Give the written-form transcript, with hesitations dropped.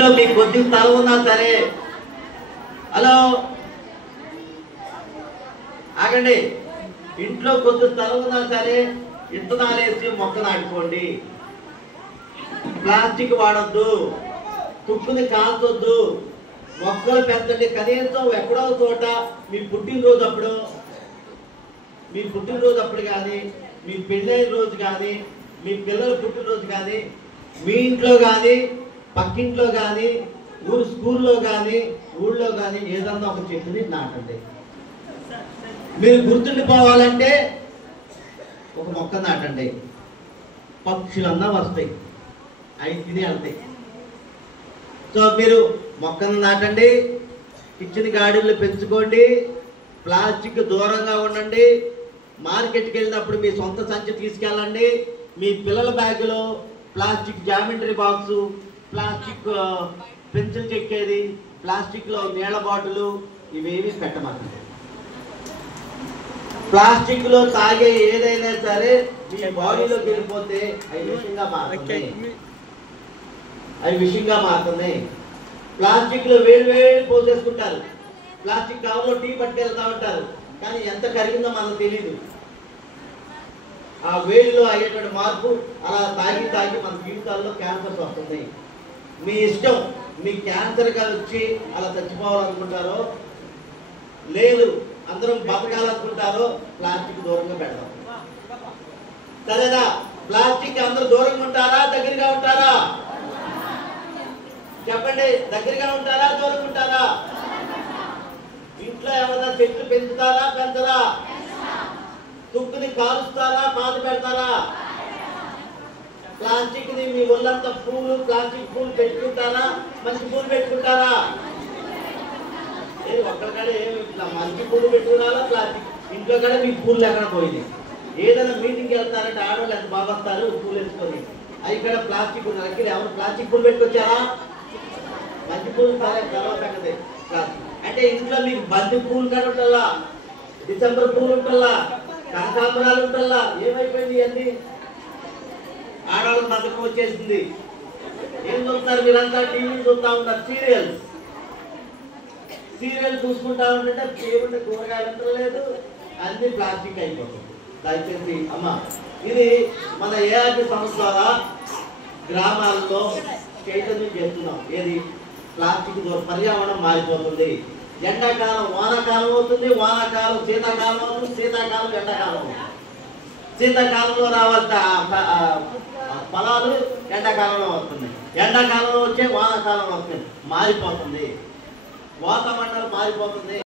ఇంట్లో మీకు కొద్ది స్థలం ఉన్నా సరే, హలో ఆగండి, ఇంట్లో కొద్ది స్థలం ఉన్నా సరే విత్తనాలు వేసి మొక్క నాటుకోండి. ప్లాస్టిక్ వాడొద్దు, తుక్కుని కాల్చొద్దు, మొక్కలు పెంచండి. కనీసం ఎక్కడో చోట మీ పుట్టినరోజు అప్పుడు కానీ, మీ పెళ్ళైన రోజు కానీ, మీ పిల్లల పుట్టినరోజు కానీ, మీ ఇంట్లో కానీ, పక్కింట్లో కానీ, స్కూల్లో కానీ, ఊళ్ళో కానీ ఏదన్నా ఒక చెట్టుని నాటండి. మీరు గుర్తుండిపోవాలంటే ఒక మొక్క నాటండి. పక్షులన్నా వస్తాయి, అవి తిని వెళ్తాయి. సో మీరు మొక్కను నాటండి, కిచెన్ గార్డెన్లు పెంచుకోండి, ప్లాస్టిక్ దూరంగా ఉండండి. మార్కెట్కి వెళ్ళినప్పుడు మీ సొంత సంచి తీసుకెళ్ళండి. మీ పిల్లల బ్యాగులో plastic geometry box, plastic pencil చెక్కేది, ప్లాస్టిక్లో నీళ్ళ బాటిల్ ఇవేవి పెట్టమండి. ప్లాస్టిక్లో తాగే ఏదైనా సరే మీ బాడీలోకి వెళ్ళిపోతే అవి విషంగా మారుతున్నాయి. ప్లాస్టిక్లో వేడి పోసేసుకుంటారు. ప్లాస్టిక్ కవర్లో టీ పట్టుకెళ్తా ఉంటారు, కానీ ఎంత కరిగిందో మనకు తెలియదు. ఆ వేడిలో అయ్యేటువంటి మార్పు అలా తాగి మన జీవితాల్లో క్యాన్సర్స్ వస్తున్నాయి. మీ ఇష్టం, మీ క్యాన్సర్గా వచ్చి అలా చచ్చిపోవాలనుకుంటారో లేదు అందరం బతకాలనుకుంటారో ప్లాస్టిక్ దూరంగా పెడదాం. సరేనా? ప్లాస్టిక్ అందరూ దూరంగా ఉంటారా, దగ్గరగా ఉంటారా? చెప్పండి, దగ్గరగా ఉంటారా, దూరంగా ఉంటారా? ఇంట్లో ఏమన్నా చెట్లు పెంచుతారా, పెంచరా? తుక్కుని కాలుస్తారా, పాత పెడతారా? ప్లాస్టిక్ ని మీ ఒళ్ళంతా ప్లాస్టిక్ పూలు పెట్టుకుంటారా, మంచి పూలు పెట్టుకుంటారా? ఒక్కడికాడే మంచి పూలు పెట్టుకున్నారా? ప్లాస్టిక్ ఇంట్లో కూడా మీ పూలు ఎక్కడ పోయింది. ఏదైనా మీటింగ్కి వెళ్తారంటే ఆడవాళ్ళు ఎంత బాగా వస్తారు పూలు వేసుకొని, అవి ఇక్కడ ప్లాస్టిక్ ఉన్నది. ఎవరు ప్లాస్టిక్ పూలు పెట్టుకొచ్చారా? మంచి పూలు తర్వాత ప్లాస్టిక్ అంటే ఇంట్లో మీకు బంతి పూలు కానీ ఉంటల్లా, డిసెంబర్ పూలు ఉంటల్లా, కనకాంబరాలు ఉంటల్లా. ఏమైపోయింది ఇవన్నీ? ఆడవాళ్ళకి బతుకు వచ్చేసింది. ఏం చూస్తారు మీరంతా? టీవీ చూస్తూ ఉంటారు, సీరియల్ చూసుకుంటా ఉంటే ఏముంటే కూరగాయలు అంటలేదు, అన్ని ప్లాస్టిక్ అయిపోతుంది. దయచేసి అమ్మ, ఇది మన ఏఆర్టీ సంస్థ ద్వారా గ్రామాల్లో చైతన్యం చేస్తున్నాం. ఏది? ప్లాస్టిక్ పర్యావరణం మారిపోతుంది. ఎండాకాలం వానాకాలం అవుతుంది, వానాకాలం శీతాకాలం అవుతుంది, శీతాకాలం ఎండాకాలం అవుతుంది. శీతాకాలంలో రావాల్సిన ఫలాలు ఎండాకాలంలో వస్తున్నాయి, ఎండాకాలంలో వచ్చే వానాకాలంలో వస్తుంది. మారిపోతుంది, వాతావరణం మారిపోతుంది.